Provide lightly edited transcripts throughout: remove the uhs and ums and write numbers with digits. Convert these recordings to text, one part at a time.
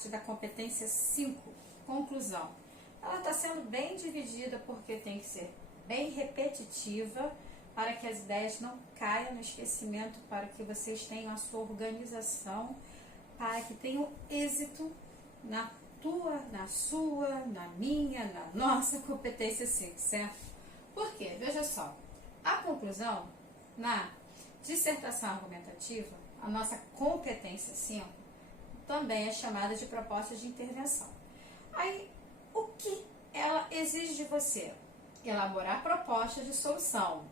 parte da competência 5, conclusão. Ela está sendo bem dividida porque tem que ser bem repetitiva para que as ideias não caiam no esquecimento, para que vocês tenham a sua organização, para que tenham êxito na tua, na sua, na minha, na nossa competência 5, certo? Por quê? Veja só, a conclusão na dissertação argumentativa, a nossa competência 5, também é chamada de proposta de intervenção. Aí, o que ela exige de você? Elaborar proposta de solução.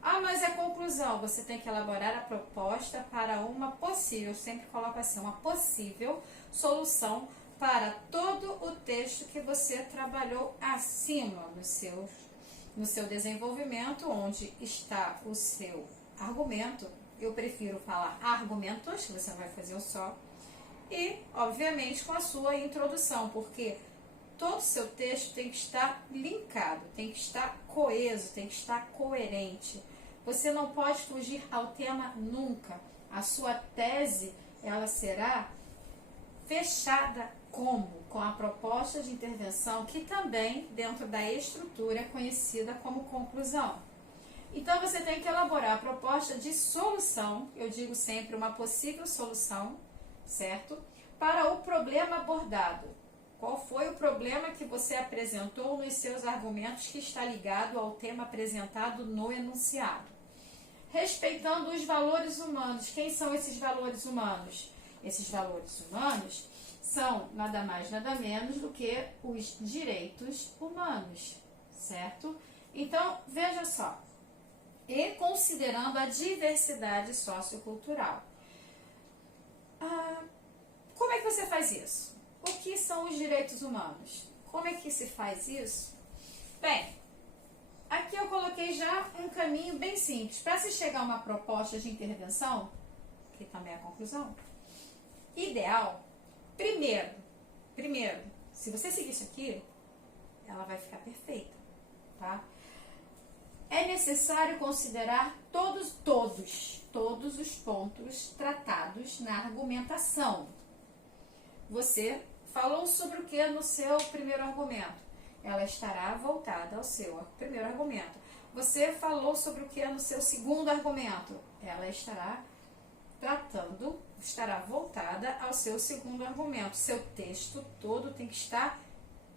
Ah, mas é conclusão. Você tem que elaborar a proposta para uma possível, eu sempre coloco assim, uma possível solução para todo o texto que você trabalhou acima no seu desenvolvimento, onde está o seu argumento. Eu prefiro falar argumentos, você não vai fazer o só. E, obviamente, com a sua introdução, porque todo o seu texto tem que estar linkado, tem que estar coeso, tem que estar coerente. Você não pode fugir ao tema nunca. A sua tese, ela será fechada como? Com a proposta de intervenção, que também, dentro da estrutura, é conhecida como conclusão. Então, você tem que elaborar a proposta de solução, eu digo sempre uma possível solução, certo? Para o problema abordado. Qual foi o problema que você apresentou nos seus argumentos que está ligado ao tema apresentado no enunciado? Respeitando os valores humanos. Quem são esses valores humanos? Esses valores humanos são nada mais, nada menos do que os direitos humanos, certo? Então, veja só. E considerando a diversidade sociocultural. Como é que você faz isso? O que são os direitos humanos? Como é que se faz isso? Bem, aqui eu coloquei já um caminho bem simples. Para se chegar a uma proposta de intervenção, que também é a conclusão, ideal, primeiro, se você seguir isso aqui, ela vai ficar perfeita, tá? É necessário considerar todos os pontos tratados na argumentação. Você falou sobre o que no seu primeiro argumento? Ela estará voltada ao seu primeiro argumento. Você falou sobre o que no seu segundo argumento? Ela estará voltada ao seu segundo argumento. Seu texto todo tem que estar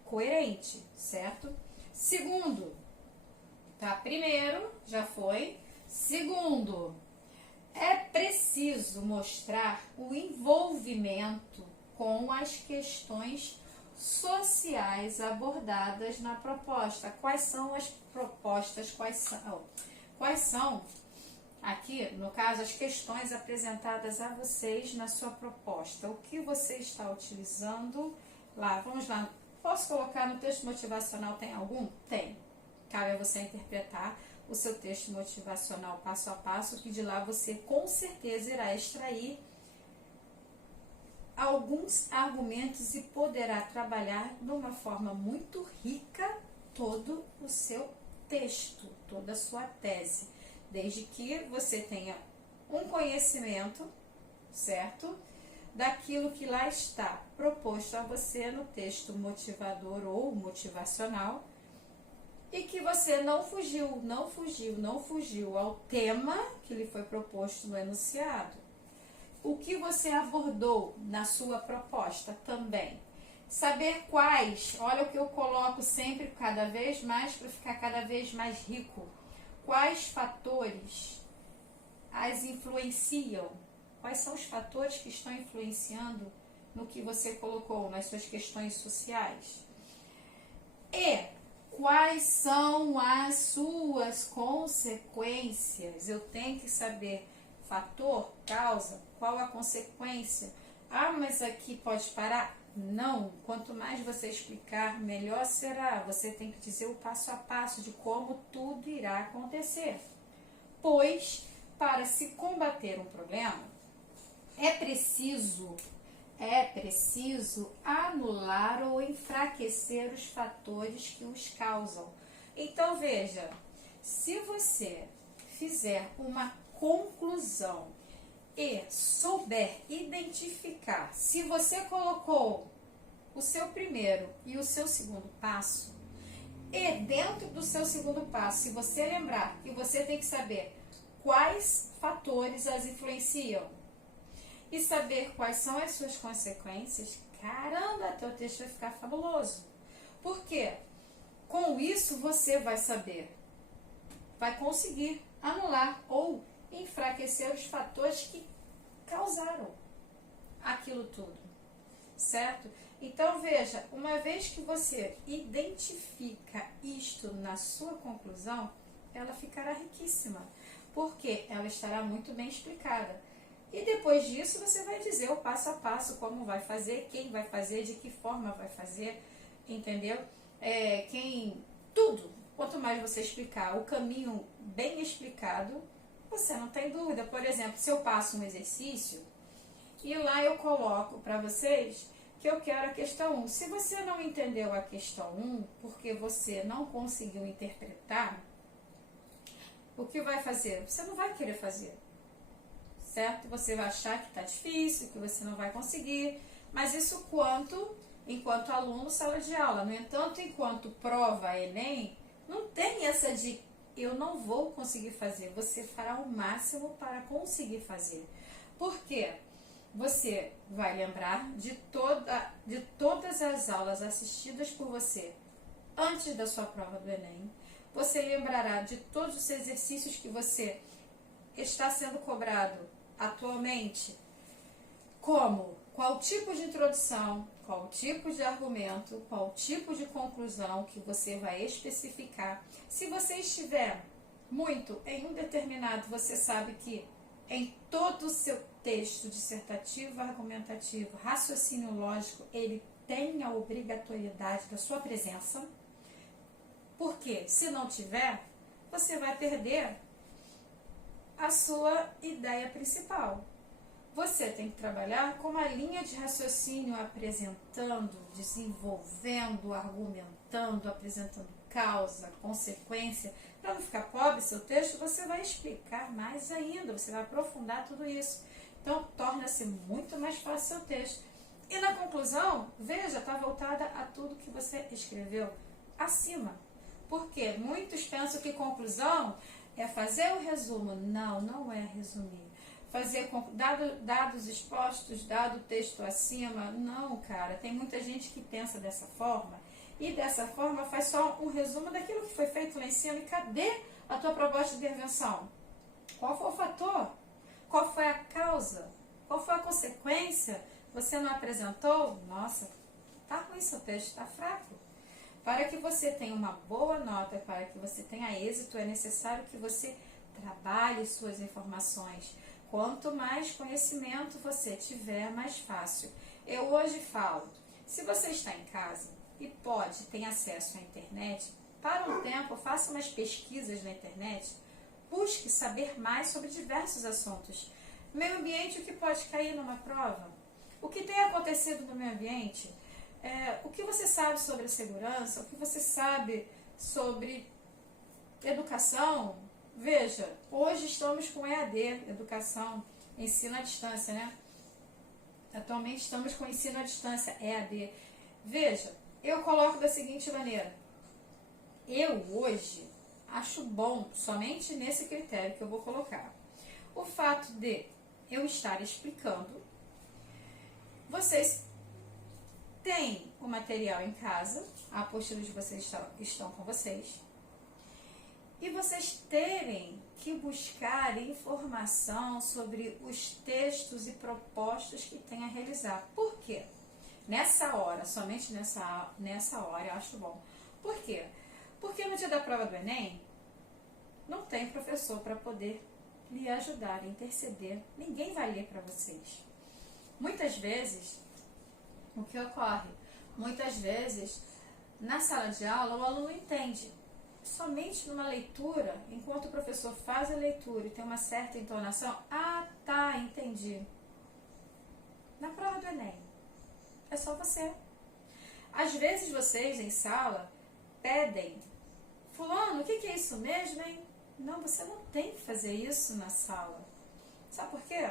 coerente, certo? Segundo, tá? Primeiro, já foi. Segundo, é preciso mostrar o envolvimento com as questões sociais abordadas na proposta. Quais são as propostas? Quais são, aqui, no caso, as questões apresentadas a vocês na sua proposta? O que você está utilizando lá? Vamos lá. Posso colocar no texto motivacional? Tem algum? Tem. Cabe a você interpretar o seu texto motivacional passo a passo, que de lá você com certeza irá extrair alguns argumentos e poderá trabalhar de uma forma muito rica todo o seu texto, toda a sua tese, desde que você tenha um conhecimento, certo? Daquilo que lá está proposto a você no texto motivador ou motivacional, e que você não fugiu ao tema que lhe foi proposto no enunciado. O que você abordou na sua proposta também. Saber quais, olha o que eu coloco sempre cada vez mais para ficar cada vez mais rico. Quais fatores as influenciam? Quais são os fatores que estão influenciando no que você colocou, nas suas questões sociais? E quais são as suas consequências? Eu tenho que saber fator, causa, qual a consequência. Ah, mas aqui pode parar? Não. Quanto mais você explicar, melhor será. Você tem que dizer o passo a passo de como tudo irá acontecer. Pois, para se combater um problema, é preciso anular ou enfraquecer os fatores que os causam. Então, veja, se você fizer uma conclusão e souber identificar se você colocou o seu primeiro e o seu segundo passo, e dentro do seu segundo passo, se você lembrar que você tem que saber quais fatores as influenciam e saber quais são as suas consequências, caramba, teu texto vai ficar fabuloso. Por quê? Com isso você vai saber, vai conseguir anular ou enfraquecer os fatores que causaram aquilo tudo, certo? Então veja, uma vez que você identifica isto na sua conclusão, ela ficará riquíssima, porque ela estará muito bem explicada. E depois disso você vai dizer o passo a passo, como vai fazer, quem vai fazer, de que forma vai fazer, entendeu? Tudo. Quanto mais você explicar o caminho bem explicado, você não tem dúvida. Por exemplo, se eu passo um exercício e lá eu coloco para vocês que eu quero a questão 1. Se você não entendeu a questão 1, porque você não conseguiu interpretar, o que vai fazer? Você não vai querer fazer, certo? Você vai achar que está difícil, que você não vai conseguir, mas isso enquanto aluno sala de aula. No entanto, enquanto prova Enem, não tem essa de eu não vou conseguir fazer. Você fará o máximo para conseguir fazer. Por quê? Você vai lembrar de todas as aulas assistidas por você antes da sua prova do Enem. Você lembrará de todos os exercícios que você está sendo cobrado atualmente, como qual tipo de introdução, qual tipo de argumento, qual tipo de conclusão que você vai especificar. Se você estiver muito em um determinado, você sabe que em todo o seu texto dissertativo, argumentativo, raciocínio lógico, ele tem a obrigatoriedade da sua presença, porque se não tiver, você vai perder a sua ideia principal. Você tem que trabalhar com uma linha de raciocínio apresentando, desenvolvendo, argumentando, apresentando causa, consequência. Para não ficar pobre seu texto, você vai explicar mais ainda, você vai aprofundar tudo isso. Então, torna-se muito mais fácil seu texto. E na conclusão, veja, está voltada a tudo que você escreveu acima. Porque muitos pensam que conclusão é fazer o resumo. Não, não é resumir. Fazer dados expostos, dado o texto acima. Não, cara, tem muita gente que pensa dessa forma e dessa forma faz só um resumo daquilo que foi feito lá em cima. E cadê a tua proposta de intervenção? Qual foi o fator? Qual foi a causa? Qual foi a consequência? Você não apresentou? Nossa, tá ruim seu texto, tá fraco. Para que você tenha uma boa nota, para que você tenha êxito, é necessário que você trabalhe suas informações. Quanto mais conhecimento você tiver, mais fácil. Eu hoje falo, se você está em casa e tem acesso à internet, para um tempo, faça umas pesquisas na internet, busque saber mais sobre diversos assuntos. Meio ambiente, o que pode cair numa prova? O que tem acontecido no meio ambiente? O que você sabe sobre segurança? O que você sabe sobre educação? Veja, hoje estamos com EAD, educação, ensino à distância, né? Atualmente estamos com ensino à distância, EAD. Veja, eu coloco da seguinte maneira. Eu hoje acho bom, somente nesse critério que eu vou colocar, o fato de eu estar explicando, vocês têm o material em casa, a apostila de vocês estão com vocês, e vocês terem que buscar informação sobre os textos e propostas que tem a realizar. Por quê? Nessa hora, somente nessa hora eu acho bom. Por quê? Porque no dia da prova do Enem, não tem professor para poder lhe ajudar, interceder. Ninguém vai ler para vocês. Muitas vezes, o que ocorre? Muitas vezes, na sala de aula, o aluno entende. Somente numa leitura, enquanto o professor faz a leitura e tem uma certa entonação, tá, entendi. Na prova do Enem, é só você. Às vezes vocês em sala pedem, fulano, o que é isso mesmo, hein? Não, você não tem que fazer isso na sala. Sabe por quê?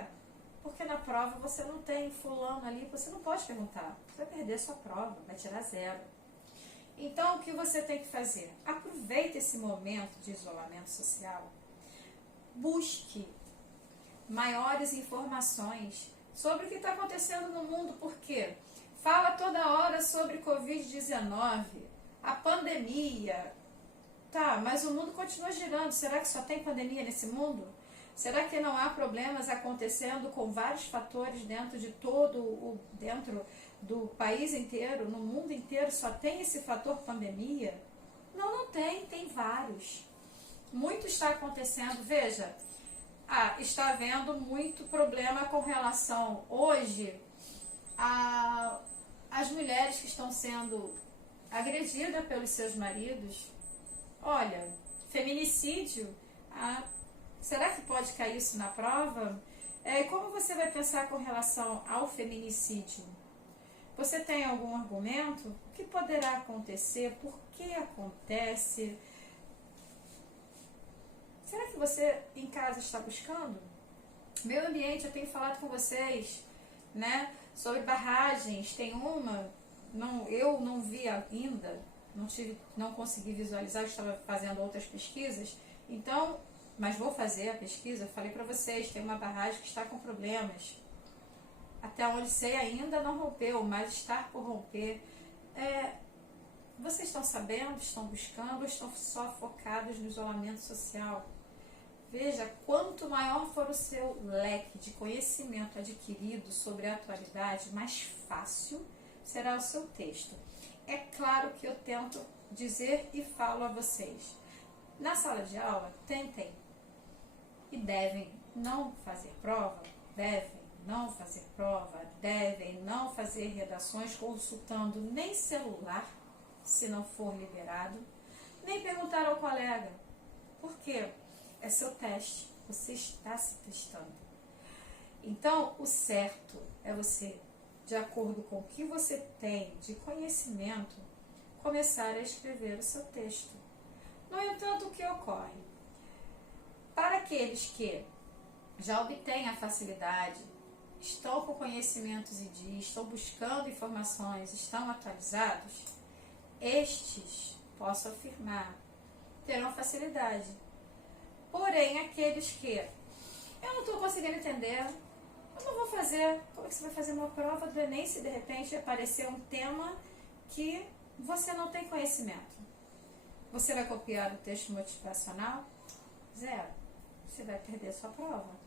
Porque na prova você não tem fulano ali, você não pode perguntar. Você vai perder sua prova, vai tirar 0. Então, o que você tem que fazer? Aproveite esse momento de isolamento social. Busque maiores informações sobre o que está acontecendo no mundo. Por quê? Fala toda hora sobre Covid-19, a pandemia. Tá, mas o mundo continua girando. Será que só tem pandemia nesse mundo? Será que não há problemas acontecendo com vários fatores dentro de dentro do país inteiro, no mundo inteiro, só tem esse fator pandemia? Não, não tem, tem vários. Muito está acontecendo, veja, está havendo muito problema com relação hoje às mulheres que estão sendo agredidas pelos seus maridos. Olha, feminicídio, será que pode cair isso na prova? Como você vai pensar com relação ao feminicídio? Você tem algum argumento? O que poderá acontecer? Por que acontece? Será que você em casa está buscando? Meio ambiente, eu tenho falado com vocês, né, sobre barragens. Tem uma, eu não vi ainda, não consegui visualizar, eu estava fazendo outras pesquisas, então, mas vou fazer a pesquisa. Eu falei para vocês, tem uma barragem que está com problemas. Até onde sei ainda não rompeu, mas está por romper. Vocês estão sabendo, estão buscando ou estão só focados no isolamento social? Veja, quanto maior for o seu leque de conhecimento adquirido sobre a atualidade, mais fácil será o seu texto. É claro que eu tento dizer e falo a vocês. Na sala de aula, tentem e devem não fazer prova, devem não fazer prova, devem não fazer redações consultando nem celular, se não for liberado, nem perguntar ao colega. Por quê? É seu teste, você está se testando. Então, o certo é você, de acordo com o que você tem de conhecimento, começar a escrever o seu texto. No entanto, o que ocorre? Para aqueles que já obtêm a facilidade, estão com conhecimentos em dia, estão buscando informações, estão atualizados, estes, posso afirmar, terão facilidade. Porém, aqueles que eu não estou conseguindo entender, eu não vou fazer. Como é que você vai fazer uma prova do Enem se de repente aparecer um tema que você não tem conhecimento? Você vai copiar o texto motivacional? 0. Você vai perder sua prova.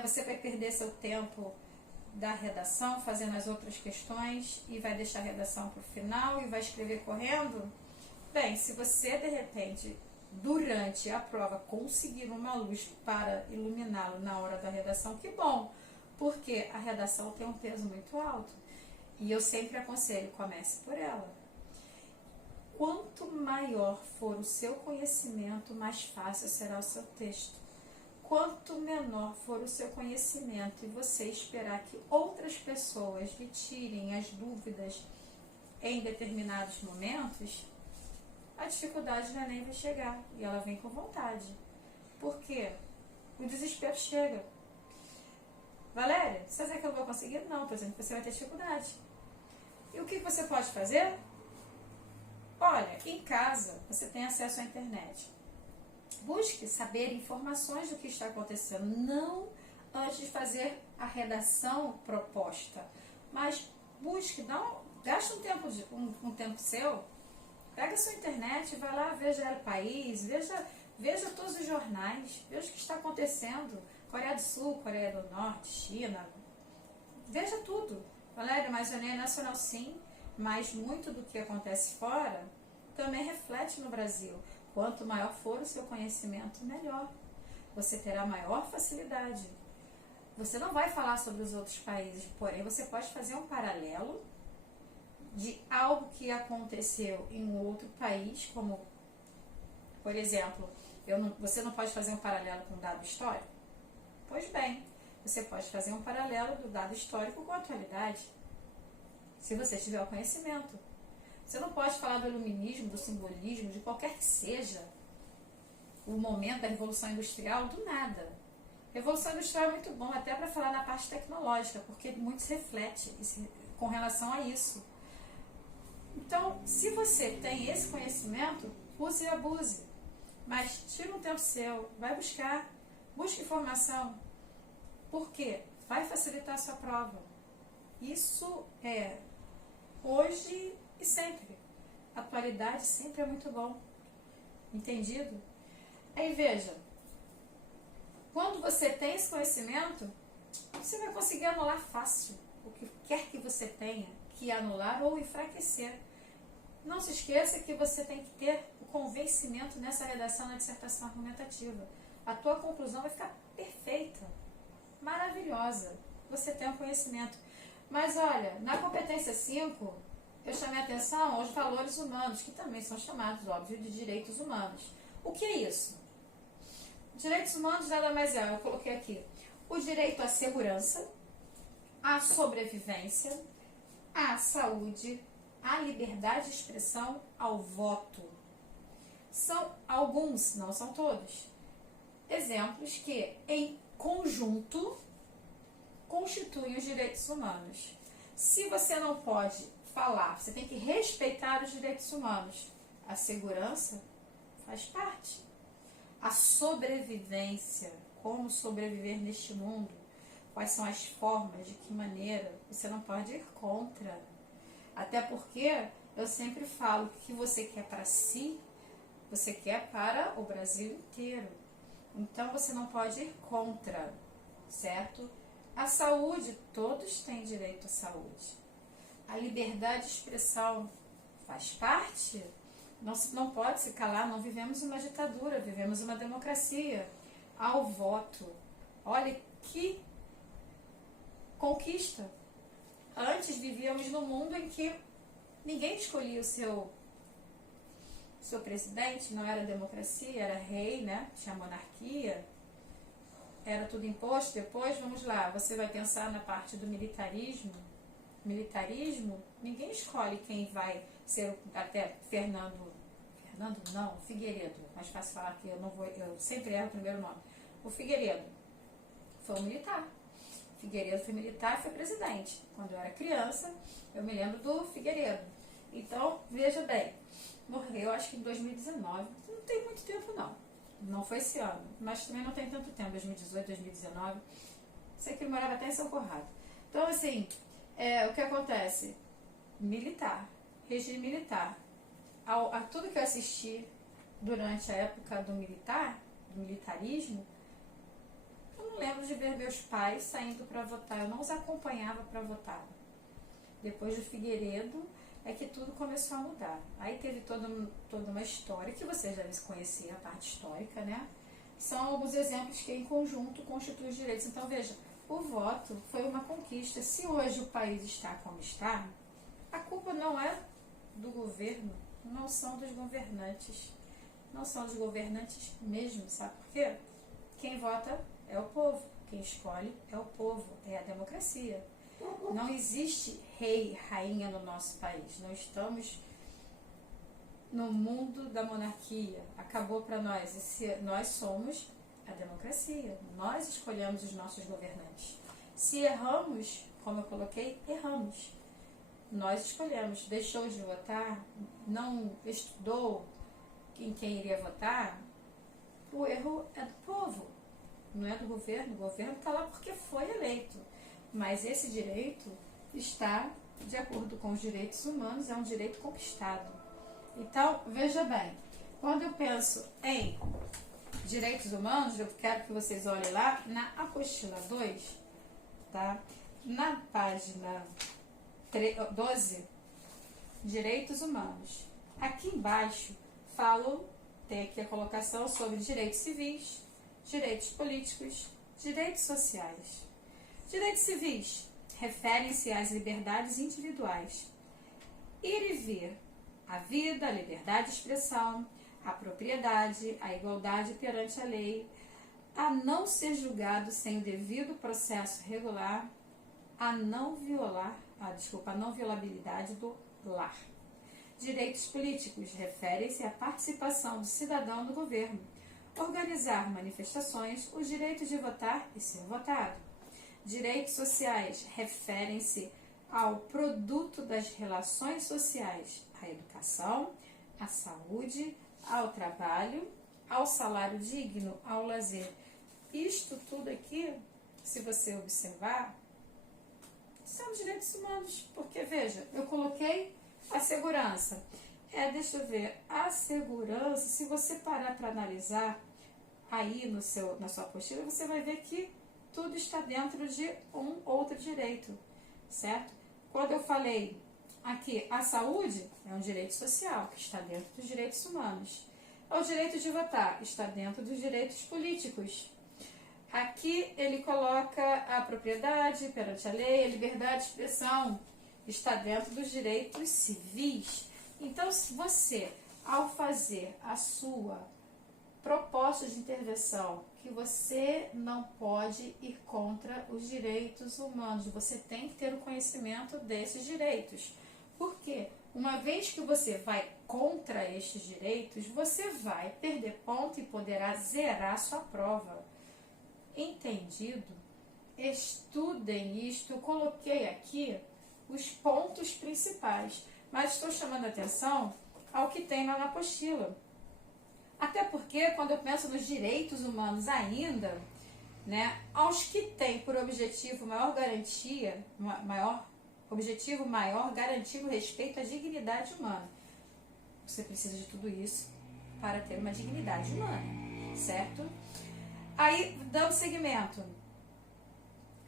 Você vai perder seu tempo da redação fazendo as outras questões e vai deixar a redação para o final e vai escrever correndo? Bem, se você de repente durante a prova conseguir uma luz para iluminá-lo na hora da redação, que bom, porque a redação tem um peso muito alto e eu sempre aconselho, comece por ela. Quanto maior for o seu conhecimento, mais fácil será o seu texto. Quanto menor for o seu conhecimento e você esperar que outras pessoas lhe tirem as dúvidas em determinados momentos, a dificuldade do Enem vai chegar e ela vem com vontade. Por quê? O desespero chega. Valéria, você acha que eu não vou conseguir? Não, estou dizendo que você vai ter dificuldade. E o que você pode fazer? Olha, em casa você tem acesso à internet. Busque saber informações do que está acontecendo, não antes de fazer a redação proposta, mas busque, gaste um tempo seu, pega a sua internet, vai lá, veja o país, veja todos os jornais, veja o que está acontecendo, Coreia do Sul, Coreia do Norte, China, veja tudo. Valéria, mas o Enem é nacional sim, mas muito do que acontece fora também reflete no Brasil. Quanto maior for o seu conhecimento, melhor. Você terá maior facilidade. Você não vai falar sobre os outros países, porém você pode fazer um paralelo de algo que aconteceu em um outro país, como, por exemplo, você não pode fazer um paralelo com um dado histórico? Pois bem, você pode fazer um paralelo do dado histórico com a atualidade, se você tiver o conhecimento. Você não pode falar do iluminismo, do simbolismo, de qualquer que seja o momento da Revolução Industrial, do nada. Revolução Industrial é muito bom até para falar na parte tecnológica, porque muito se reflete com relação a isso. Então, se você tem esse conhecimento, use e abuse. Mas tira um tempo seu, vai buscar, busque informação. Por quê? Vai facilitar a sua prova. Isso é hoje e sempre. Atualidade sempre é muito bom. Entendido? Aí veja, quando você tem esse conhecimento, você vai conseguir anular fácil o que quer que você tenha que anular ou enfraquecer. Não se esqueça que você tem que ter o convencimento nessa redação na dissertação argumentativa. A tua conclusão vai ficar perfeita, maravilhosa. Você tem o conhecimento. Mas olha, na competência 5, eu chamei a atenção aos valores humanos, que também são chamados, óbvio, de direitos humanos. O que é isso? Direitos humanos nada mais é, eu coloquei aqui, o direito à segurança, à sobrevivência, à saúde, à liberdade de expressão, ao voto. São alguns, não são todos, exemplos que, em conjunto, constituem os direitos humanos. Se você não pode falar, você tem que respeitar os direitos humanos. A segurança faz parte. A sobrevivência, como sobreviver neste mundo, quais são as formas, de que maneira, você não pode ir contra. Até porque eu sempre falo que o que você quer para si, você quer para o Brasil inteiro. Então você não pode ir contra, certo? A saúde, todos têm direito à saúde. A liberdade de expressão faz parte. Não pode se calar, não vivemos uma ditadura, vivemos uma democracia. Ao voto. Olha que conquista. Antes vivíamos num mundo em que ninguém escolhia o seu presidente, não era democracia, era rei, né? Tinha monarquia, era tudo imposto. Depois, vamos lá, você vai pensar na parte do militarismo. Militarismo, ninguém escolhe quem vai ser, até Figueiredo, mais fácil falar que eu sempre erro o primeiro nome. O Figueiredo foi um militar. Figueiredo foi militar e foi presidente. Quando eu era criança, eu me lembro do Figueiredo. Então, veja bem, morreu acho que em 2019, não tem muito tempo não. Não foi esse ano, mas também não tem tanto tempo, 2018, 2019. Sei que ele morava até em São Conrado. Então, assim, o que acontece? Militar, regime militar. A tudo que eu assisti durante a época do militarismo, eu não lembro de ver meus pais saindo para votar, eu não os acompanhava para votar. Depois do Figueiredo é que tudo começou a mudar. Aí teve toda uma história, que você já conhecia, a parte histórica, né? São alguns exemplos que em conjunto constituem os direitos. Então veja, o voto foi uma conquista. Se hoje o país está como está, a culpa não é do governo, não são dos governantes. Não são dos governantes mesmo, sabe por quê? Quem vota é o povo, quem escolhe é o povo, é a democracia. Não existe rei, rainha no nosso país, não estamos no mundo da monarquia, acabou para nós, nós somos a democracia, nós escolhemos os nossos governantes. Se erramos, como eu coloquei, erramos. Nós escolhemos, deixou de votar, não estudou em quem iria votar, o erro é do povo, não é do governo. O governo está lá porque foi eleito, mas esse direito está de acordo com os direitos humanos, é um direito conquistado. Então, veja bem, quando eu penso em direitos humanos, eu quero que vocês olhem lá na apostila 2, tá? Na página 12, direitos humanos. Aqui embaixo tem aqui a colocação sobre direitos civis, direitos políticos, direitos sociais. Direitos civis referem-se às liberdades individuais. Ir e vir, a vida, a liberdade de expressão, a propriedade, a igualdade perante a lei, a não ser julgado sem o devido processo regular, a não violabilidade do lar. Direitos políticos referem-se à participação do cidadão no governo, organizar manifestações, o direito de votar e ser votado. Direitos sociais referem-se ao produto das relações sociais, à educação, à saúde, ao trabalho, ao salário digno, ao lazer. Isto tudo aqui, se você observar, são direitos humanos, porque veja, eu coloquei a segurança. Deixa eu ver, a segurança, se você parar para analisar aí na sua apostila, você vai ver que tudo está dentro de um outro direito, certo? Quando eu falei aqui, a saúde é um direito social, que está dentro dos direitos humanos. O direito de votar está dentro dos direitos políticos. Aqui ele coloca a propriedade perante a lei, a liberdade de expressão, está dentro dos direitos civis. Então, se você, ao fazer a sua proposta de intervenção, que você não pode ir contra os direitos humanos, você tem que ter o conhecimento desses direitos. Por quê? Uma vez que você vai contra estes direitos, você vai perder ponto e poderá zerar sua prova. Entendido? Estudem isto. Eu coloquei aqui os pontos principais, mas estou chamando a atenção ao que tem lá na apostila. Até porque, quando eu penso nos direitos humanos ainda, né, aos que têm por objetivo maior garantir o respeito à dignidade humana. Você precisa de tudo isso para ter uma dignidade humana, certo? Aí, dando seguimento.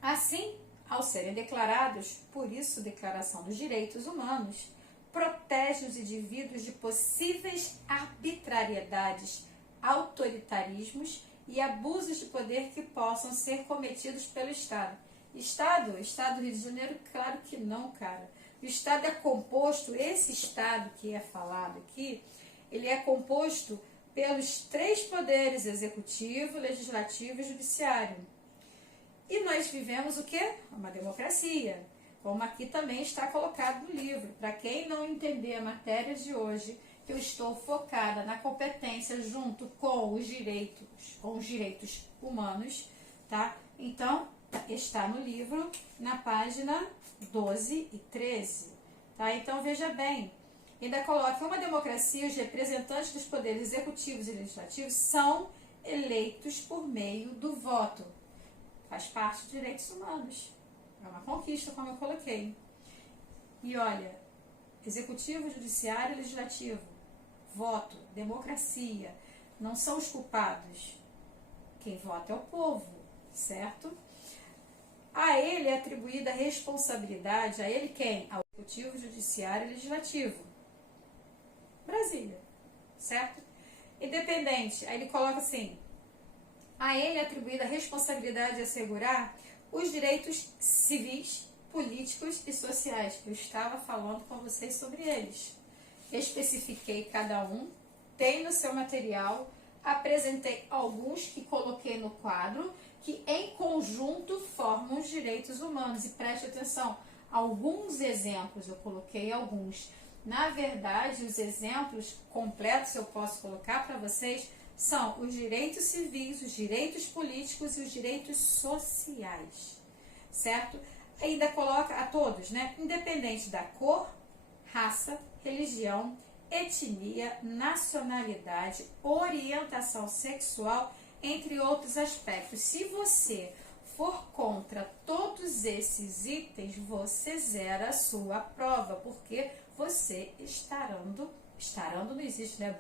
Assim, ao serem declarados, por isso, Declaração dos Direitos Humanos, protege os indivíduos de possíveis arbitrariedades, autoritarismos e abusos de poder que possam ser cometidos pelo Estado. Estado do Rio de Janeiro? Claro que não, cara. O Estado é composto, esse Estado que é falado aqui, ele é composto pelos 3 poderes, executivo, legislativo e judiciário. E nós vivemos o quê? Uma democracia, como aqui também está colocado no livro. Para quem não entender a matéria de hoje, que eu estou focada na competência junto com os direitos humanos, tá? Então, está no livro, na página 12 e 13, tá? Então, veja bem, ainda coloca: uma democracia, os representantes dos poderes executivos e legislativos são eleitos por meio do voto. Faz parte dos direitos humanos. É uma conquista, como eu coloquei. E olha, executivo, judiciário e legislativo, voto, democracia, não são os culpados. Quem vota é o povo, certo? A ele é atribuída a responsabilidade, a ele quem? Ao executivo, judiciário e legislativo. Brasília, certo? Independente, aí ele coloca assim: a ele é atribuída a responsabilidade de assegurar os direitos civis, políticos e sociais. Eu estava falando com vocês sobre eles. Especifiquei cada um, tem no seu material, apresentei alguns que coloquei no quadro, que em conjunto formam os direitos humanos. E preste atenção, alguns exemplos, eu coloquei alguns. Na verdade, os exemplos completos eu posso colocar para vocês são os direitos civis, os direitos políticos e os direitos sociais, certo? Ainda coloca a todos, né? Independente da cor, raça, religião, etnia, nacionalidade, orientação sexual, entre outros aspectos. Se você for contra todos esses itens, você zera a sua prova, porque você estarando não existe, né?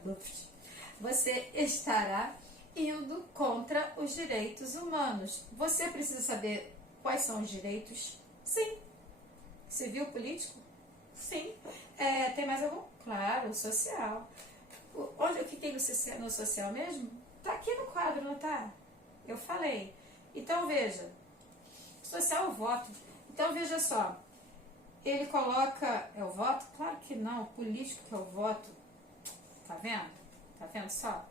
Você estará indo contra os direitos humanos. Você precisa saber quais são os direitos? Sim. Civil, político? Sim. Tem mais algum? Claro, o social. O que tem no social mesmo? Tá aqui no quadro, não tá? Eu falei. Então, veja. Social é o voto. Então, veja só. Ele coloca... É o voto? Claro que não. O político que é o voto. Tá vendo? Tá vendo só?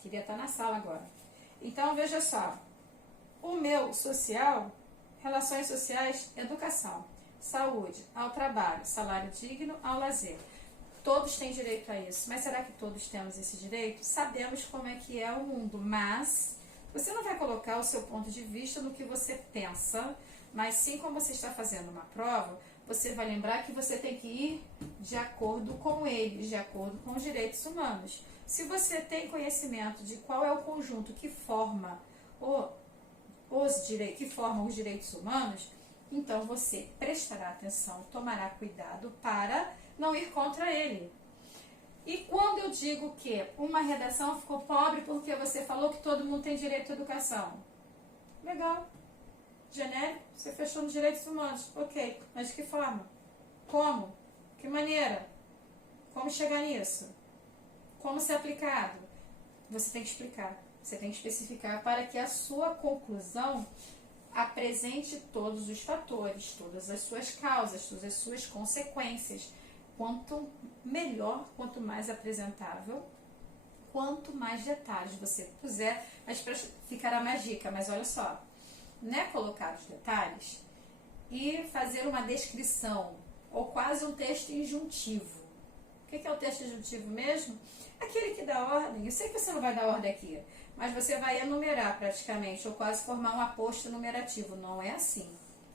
Queria estar na sala agora. Então, veja só. O meu social, relações sociais, educação, saúde, ao trabalho, salário digno, ao lazer. todos têm direito a isso. Mas será que todos temos esse direito? Sabemos como é que é o mundo, mas você não vai colocar o seu ponto de vista no que você pensa, mas sim como você está fazendo uma prova, você vai lembrar que você tem que ir de acordo com eles, de acordo com os direitos humanos. Se você tem conhecimento de qual é o conjunto que forma os direitos humanos, então você prestará atenção, tomará cuidado para não ir contra ele. E quando eu digo que uma redação ficou pobre porque você falou que todo mundo tem direito à educação? Legal. Genérico, você fechou nos direitos humanos. Ok, mas de que forma? Como? Que maneira? Como chegar nisso? Como ser aplicado? Você tem que explicar, você tem que especificar para que a sua conclusão apresente todos os fatores, todas as suas causas, todas as suas consequências. Quanto melhor, quanto mais apresentável, quanto mais detalhes você puser, mas ficará mais dica. Mas olha só, não é colocar os detalhes e fazer uma descrição ou quase um texto injuntivo. O que é o texto injuntivo mesmo? Aquele que dá ordem. Eu sei que você não vai dar ordem aqui, mas você vai enumerar praticamente, ou quase formar um aposto numerativo. Não é assim.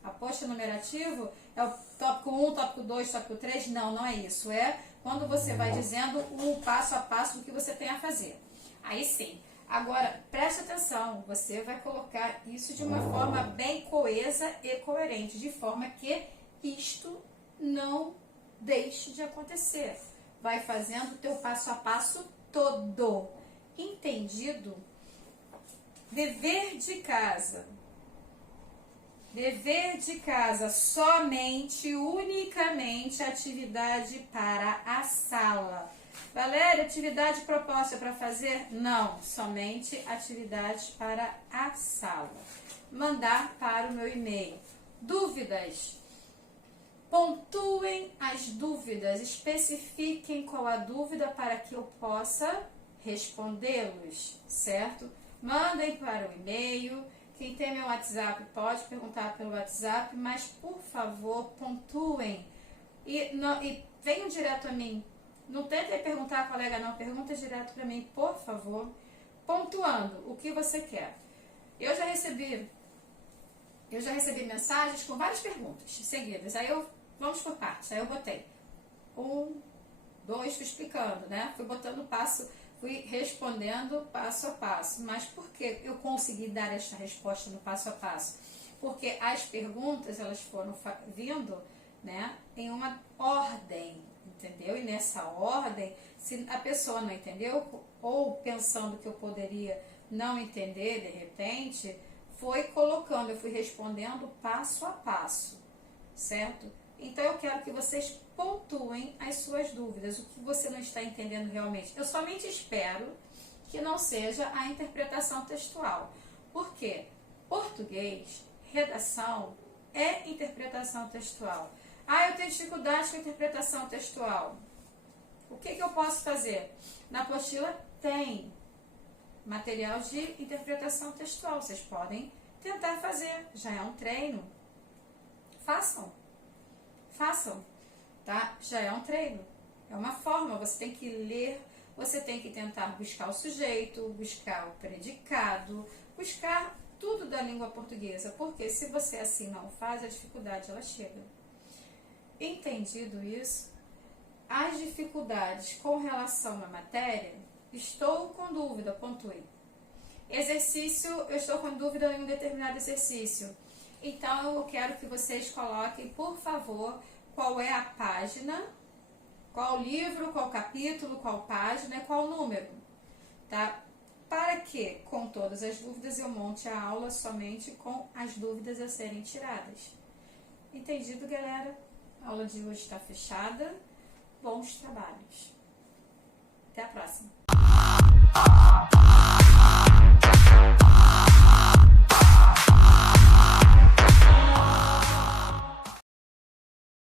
Aposto numerativo é o tópico 1, tópico 2, tópico 3. Não é isso. É quando você vai dizendo o passo a passo do que você tem a fazer. Aí sim. Agora, preste atenção, você vai colocar isso de uma forma bem coesa e coerente, de forma que isto não deixe de acontecer. Vai fazendo o teu passo a passo todo. Entendido? Dever de casa. Dever de casa, somente, unicamente atividade para a sala. Valéria, atividade proposta para fazer? Não, somente atividades para a sala. Mandar para o meu e-mail. Dúvidas? Pontuem as dúvidas, especifiquem qual a dúvida para que eu possa respondê-los, certo? Mandem para o e-mail. Quem tem meu WhatsApp pode perguntar pelo WhatsApp, mas por favor, pontuem e venham direto a mim. Não tentem perguntar a colega, não, pergunta direto para mim, por favor, pontuando o que você quer. Eu já recebi mensagens com várias perguntas seguidas. Aí vamos por partes. Aí eu botei 1, 2, fui explicando, né? Fui botando fui respondendo passo a passo. Mas por que eu consegui dar esta resposta no passo a passo? Porque as perguntas, elas foram vindo, né, em uma ordem, entendeu? E nessa ordem, se a pessoa não entendeu, ou pensando que eu poderia não entender de repente, foi colocando, eu fui respondendo passo a passo, certo? Então eu quero que vocês pontuem as suas dúvidas, o que você não está entendendo realmente. Eu somente espero que não seja a interpretação textual. Por quê? Português, redação, é interpretação textual. Eu tenho dificuldade com interpretação textual. O que eu posso fazer? Na apostila tem material de interpretação textual. Vocês podem tentar fazer. Já é um treino. Façam, tá? Já é um treino. É uma forma. Você tem que ler, você tem que tentar buscar o sujeito, buscar o predicado, buscar tudo da língua portuguesa. Porque se você assim não faz, a dificuldade ela chega. Entendido isso? As dificuldades com relação à matéria, estou com dúvida, pontue. Exercício, eu estou com dúvida em um determinado exercício. Então, eu quero que vocês coloquem, por favor, qual é a página, qual livro, qual capítulo, qual página e qual número, tá? Para que, com todas as dúvidas, eu monte a aula somente com as dúvidas a serem tiradas. Entendido, galera? A aula de hoje está fechada. Bons trabalhos. Até a próxima.